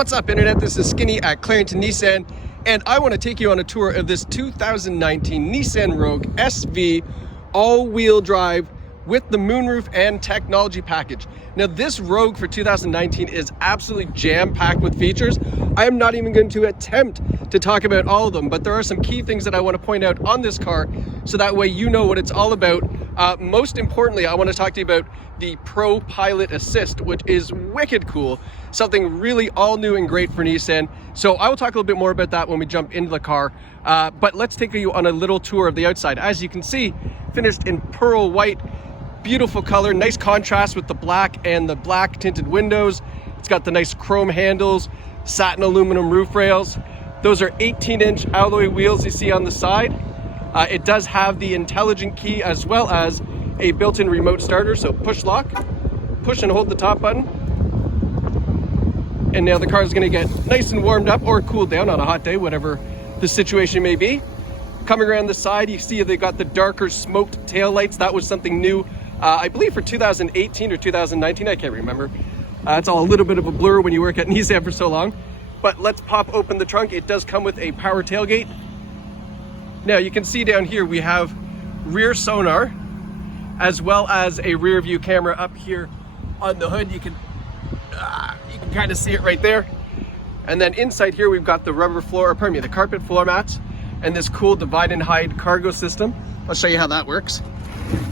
What's up, Internet? This is Skinny at Clarington Nissan, and I want to take you on a tour of this 2019 Nissan Rogue SV all-wheel drive with the moonroof and technology package. Now, this Rogue for 2019 is absolutely jam-packed with features. I am not even going to attempt to talk about all of them, but there are some key things that I want to point out on this car so that way you know what it's all about. Most importantly, I want to talk to you about the Pro Pilot Assist, which is wicked cool, something really all new and great for Nissan. So I will talk a little bit more about that when we jump into the car, but let's take you on a little tour of the outside. As you can see, finished in pearl white, beautiful color, nice contrast with the black and the black tinted windows. It's got the nice chrome handles, satin aluminum roof rails. Those are 18-inch alloy wheels you see on the side. It does have the intelligent key as well as a built-in remote starter, so push lock, push and hold the top button. And now the car is going to get nice and warmed up or cooled down on a hot day, whatever the situation may be. Coming around the side, you see they got the darker smoked tail lights. That was something new, I believe for 2018 or 2019, I can't remember. It's all a little bit of a blur when you work at Nissan for so long. But let's pop open the trunk. It does come with a power tailgate. Now you can see down here we have rear sonar as well as a rear view camera up here on the hood. You can kind of see it right there. And then inside here we've got the the carpet floor mats and this cool divide and hide cargo system. I'll show you how that works.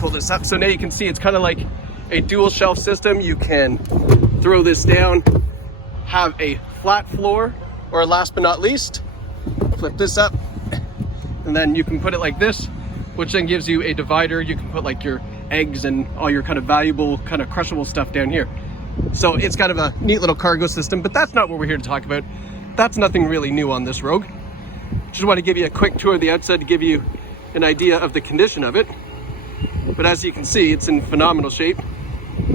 Pull this up. So now you can see it's kind of like a dual shelf system. You can throw this down, have a flat floor, or last but not least, flip this up, and then you can put it like this, which then gives you a divider. You can put like your eggs and all your kind of valuable, kind of crushable stuff down here. So it's kind of a neat little cargo system, but that's not what we're here to talk about. That's nothing really new on this Rogue. Just want to give you a quick tour of the outside to give you an idea of the condition of it. But as you can see, it's in phenomenal shape.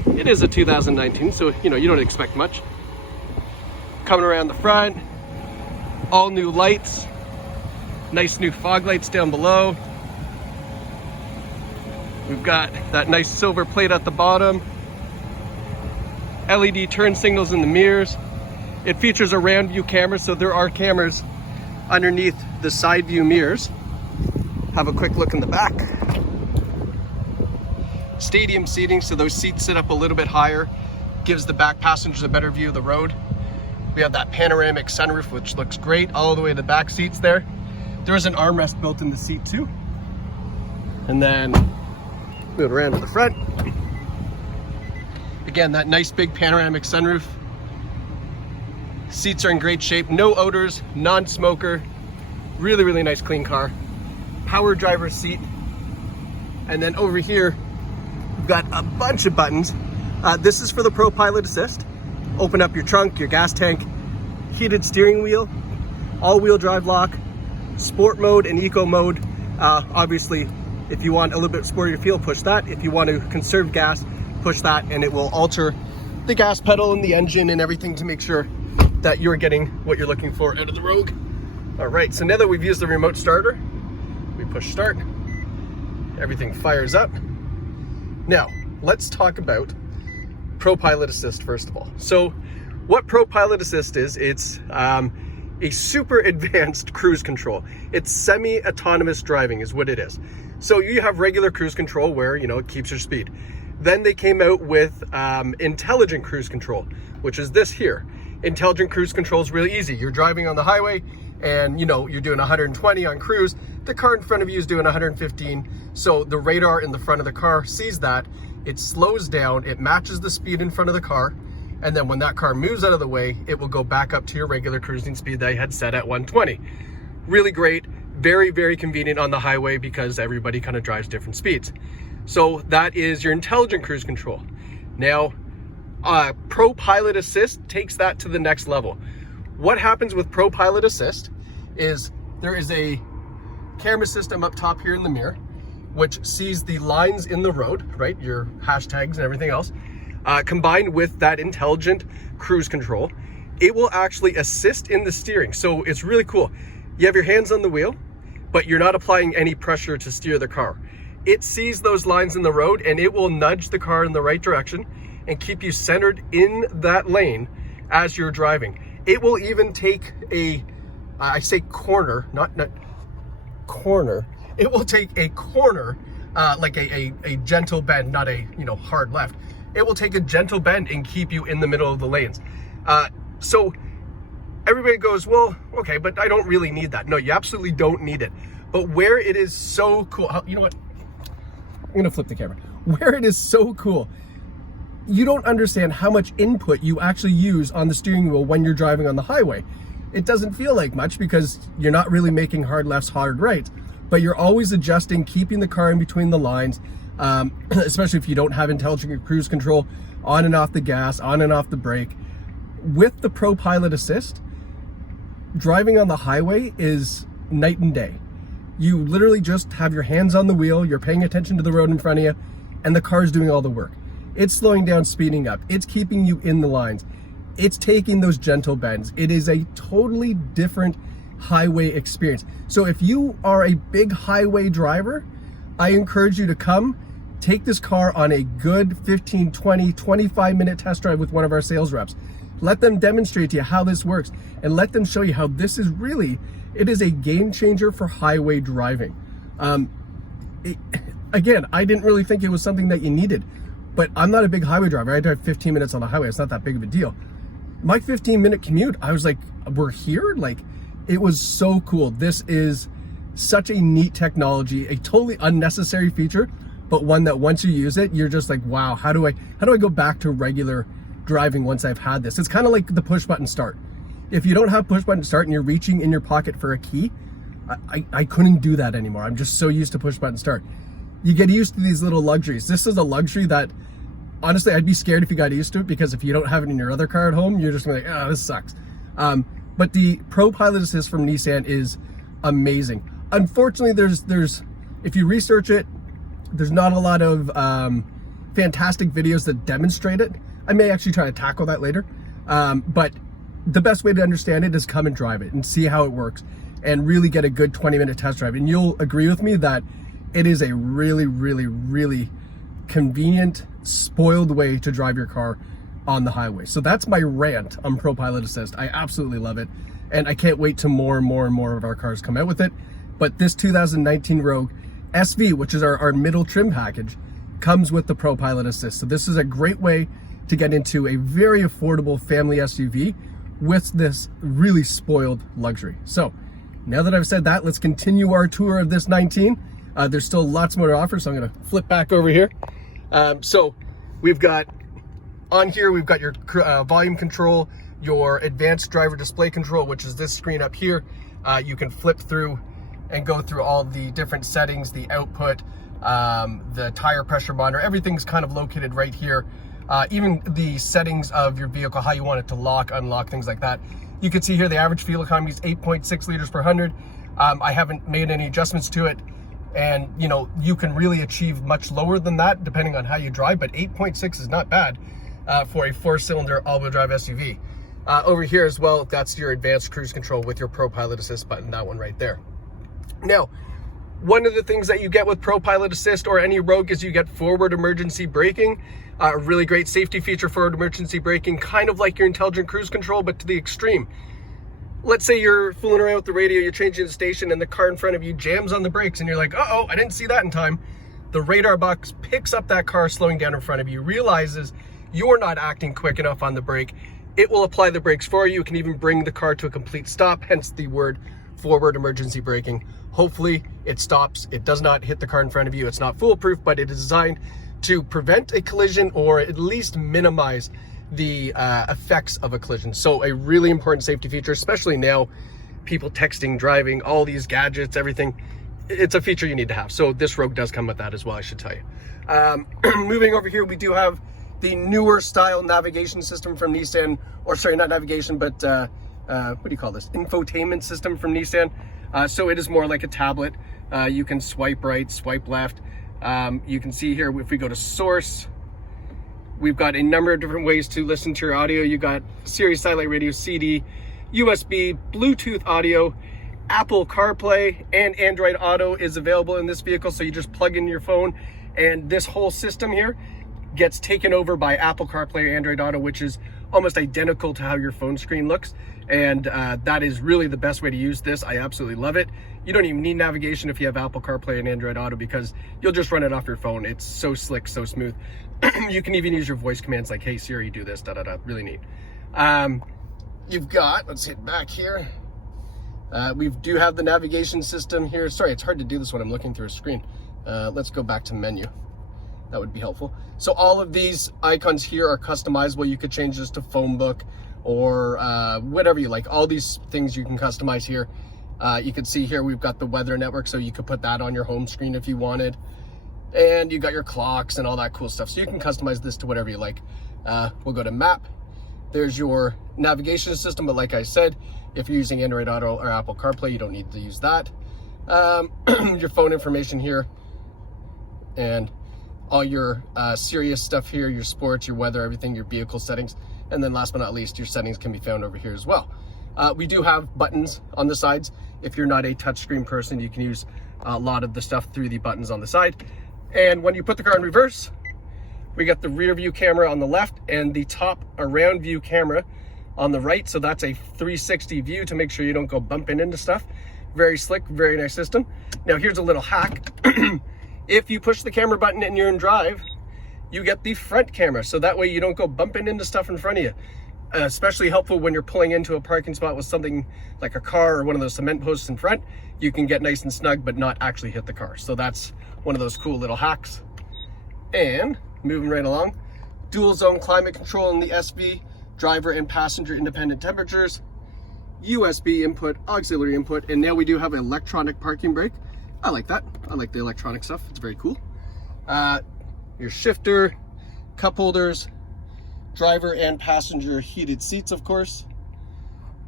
It is a 2019, so you don't expect much. Coming around the front, all new lights, nice new fog lights down below. We've got that nice silver plate at the bottom, LED turn signals in the mirrors. It features a round view camera, so there are cameras underneath the side view mirrors. Have a quick look in the back. Stadium seating, so those seats sit up a little bit higher, gives the back passengers a better view of the road. We have that panoramic sunroof, which looks great all the way to the back seats there. There is an armrest built in the seat too. And then move around to the front. Again, that nice big panoramic sunroof. Seats are in great shape, no odors, non-smoker. Really, really nice clean car. Power driver's seat. And then over here, we've got a bunch of buttons. This is for the Pro Pilot Assist. Open up your trunk, your gas tank, heated steering wheel, all-wheel drive lock, sport mode and eco mode. Obviously, if you want a little bit sportier feel, push that. If you want to conserve gas, push that, and it will alter the gas pedal and the engine and everything to make sure that you're getting what you're looking for out of the Rogue. All right, so now that we've used the remote starter, we push start, everything fires up. Now, let's talk about Pro Pilot Assist first of all. So what Pro Pilot Assist is, it's a super advanced cruise control. It's semi-autonomous driving is what it is. So you have regular cruise control where, it keeps your speed. Then they came out with intelligent cruise control, which is this here. Intelligent cruise control is really easy. You're driving on the highway and you're doing 120 on cruise. The car in front of you is doing 115. So the radar in the front of the car sees that. It slows down, it matches the speed in front of the car. And then when that car moves out of the way, it will go back up to your regular cruising speed that you had set at 120. Really great, very, very convenient on the highway because everybody kind of drives different speeds. So that is your intelligent cruise control. Now, Pro Pilot Assist takes that to the next level. What happens with Pro Pilot Assist is there is a camera system up top here in the mirror, which sees the lines in the road, right? Your hashtags and everything else. Combined with that intelligent cruise control, it will actually assist in the steering. So it's really cool. You have your hands on the wheel, but you're not applying any pressure to steer the car. It sees those lines in the road and it will nudge the car in the right direction and keep you centered in that lane as you're driving. It will even take a, I say corner, not corner. It will take a corner, like a gentle bend, not a, you know, hard left. It will take a gentle bend and keep you in the middle of the lanes. So everybody goes, well, okay, but I don't really need that. No, you absolutely don't need it. But where it is so cool, you know what? I'm gonna flip the camera. Where it is so cool, you don't understand how much input you actually use on the steering wheel when you're driving on the highway. It doesn't feel like much because you're not really making hard lefts, hard rights, but you're always adjusting, keeping the car in between the lines, especially if you don't have intelligent cruise control, on and off the gas, on and off the brake. With the Pro Pilot Assist, driving on the highway is night and day. You literally just have your hands on the wheel, you're paying attention to the road in front of you, and the car's doing all the work. It's slowing down, speeding up. It's keeping you in the lines. It's taking those gentle bends. It is a totally different highway experience. So if you are a big highway driver, I encourage you to come, take this car on a good 15, 20, 25-minute test drive with one of our sales reps. Let them demonstrate to you how this works, and let them show you how this is really, it is a game changer for highway driving. Again, I didn't really think it was something that you needed, but I'm not a big highway driver. I drive 15 minutes on the highway. It's not that big of a deal. My 15-minute commute, I was like, we're here? Like, it was so cool. This is such a neat technology, a totally unnecessary feature, but one that once you use it, you're just like, wow, how do I go back to regular driving once I've had this? It's kind of like the push button start. If you don't have push button start and you're reaching in your pocket for a key, I couldn't do that anymore. I'm just so used to push button start. You get used to these little luxuries. This is a luxury that, honestly, I'd be scared if you got used to it, because if you don't have it in your other car at home, you're just gonna be like, oh, this sucks. But the Pro Pilot Assist from Nissan is amazing. Unfortunately, there's if you research it, there's not a lot of fantastic videos that demonstrate it. I may actually try to tackle that later. But the best way to understand it is come and drive it and see how it works and really get a good 20-minute test drive. And you'll agree with me that it is a really, really, really convenient, spoiled way to drive your car on the highway. So that's my rant on Pro Pilot Assist. I absolutely love it. And I can't wait till more and more and more of our cars come out with it. But this 2019 Rogue SV, which is our middle trim package, comes with the Pro Pilot Assist. So this is a great way to get into a very affordable family SUV with this really spoiled luxury. So now that I've said that, let's continue our tour of this 19. There's still lots more to offer, so I'm gonna flip back over here. So we've got, on here, we've got your volume control, your advanced driver display control, which is this screen up here. You can flip through and go through all the different settings, the output, the tire pressure monitor, everything's kind of located right here. Even the settings of your vehicle, how you want it to lock, unlock, things like that. You can see here the average fuel economy is 8.6 liters per 100. I haven't made any adjustments to it. And you know, you can really achieve much lower than that depending on how you drive, but 8.6 is not bad for a 4-cylinder all-wheel drive SUV. Over here as well, that's your advanced cruise control with your Pro Pilot Assist button, that one right there. Now, one of the things that you get with Pro Pilot Assist or any Rogue is you get forward emergency braking. A really great safety feature, forward emergency braking, kind of like your intelligent cruise control, but to the extreme. Let's say you're fooling around with the radio, you're changing the station, and the car in front of you jams on the brakes, and you're like, uh-oh, I didn't see that in time. The radar box picks up that car slowing down in front of you, realizes you're not acting quick enough on the brake. It will apply the brakes for you. It can even bring the car to a complete stop, hence the word forward emergency braking. Hopefully it stops. It does not hit the car in front of you. It's not foolproof, but it is designed to prevent a collision or at least minimize the effects of a collision. So a really important safety feature, especially now, people texting, driving, all these gadgets, everything. It's a feature you need to have. So this Rogue does come with that as well, I should tell you. Moving over here, we do have the newer style navigation system from Nissan, or sorry, not navigation, but what do you call this? Infotainment system from Nissan. So it is more like a tablet. You can swipe right, swipe left. You can see here, if we go to source, we've got a number of different ways to listen to your audio. You got Sirius satellite radio, CD, USB, Bluetooth audio, Apple CarPlay, and Android Auto is available in this vehicle. So you just plug in your phone, and this whole system here gets taken over by Apple CarPlay or Android Auto, which is almost identical to how your phone screen looks. And that is really the best way to use this. I absolutely love it. You don't even need navigation if you have Apple CarPlay and Android Auto, because you'll just run it off your phone. It's so slick, so smooth. You can even use your voice commands like, hey Siri, do this, da da da, really neat. You've got, let's hit back here. We do have the navigation system here. Sorry, it's hard to do this when I'm looking through a screen. Let's go back to menu. That would be helpful. So all of these icons here are customizable. You could change this to phone book or whatever you like. All these things you can customize here. You can see here we've got the weather network, so you could put that on your home screen if you wanted. And you got your clocks and all that cool stuff. So you can customize this to whatever you like. We'll go to map. There's your navigation system, but like I said, if you're using Android Auto or Apple CarPlay, you don't need to use that. Your phone information here, and all your serious stuff here, your sports, your weather, everything, your vehicle settings. And then last but not least, your settings can be found over here as well. We do have buttons on the sides. If you're not a touchscreen person, you can use a lot of the stuff through the buttons on the side. And when you put the car in reverse, we got the rear view camera on the left and the top around view camera on the right. So that's a 360 view to make sure you don't go bumping into stuff. Very slick, very nice system. Now here's a little hack. If you push the camera button and you're in drive, you get the front camera. So that way you don't go bumping into stuff in front of you. Especially helpful when you're pulling into a parking spot with something like a car or one of those cement posts in front. You can get nice and snug, but not actually hit the car. So that's one of those cool little hacks. And moving right along, dual zone climate control in the SV, driver and passenger independent temperatures, USB input, auxiliary input, and now we do have electronic parking brake. I like that. I like the electronic stuff. It's very cool. Your shifter, cup holders, driver and passenger heated seats, of course.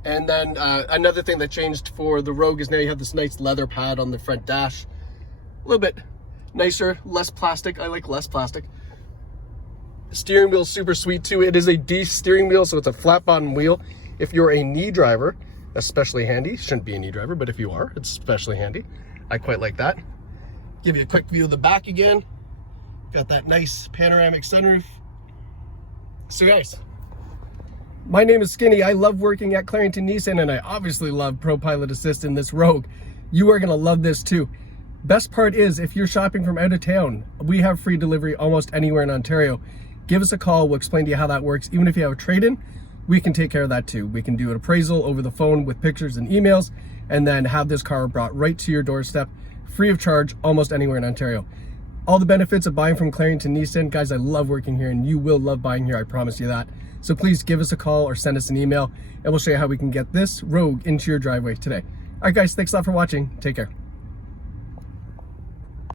And then another thing that changed for the Rogue is now you have this nice leather pad on the front dash. A little bit nicer, less plastic. I like less plastic. The steering wheel is super sweet too. It is a D steering wheel, so it's a flat bottom wheel. If you're a knee driver, especially handy. Shouldn't be a knee driver, but if you are, it's especially handy. I quite like that. Give you a quick view of the back again. Got that nice panoramic sunroof. So guys, my name is Skinny. I love working at Clarington Nissan, and I obviously love Pro Pilot Assist in this Rogue. You are gonna love this too. Best part is, if you're shopping from out of town, we have free delivery almost anywhere in Ontario. Give us a call, we'll explain to you how that works. Even if you have a trade-in, we can take care of that too. We can do an appraisal over the phone with pictures and emails, and then have this car brought right to your doorstep, free of charge, almost anywhere in Ontario. All the benefits of buying from Clarington Nissan. Guys, I love working here, and you will love buying here, I promise you that. So please give us a call or send us an email, and we'll show you how we can get this Rogue into your driveway today. All right guys, thanks a lot for watching. Take care.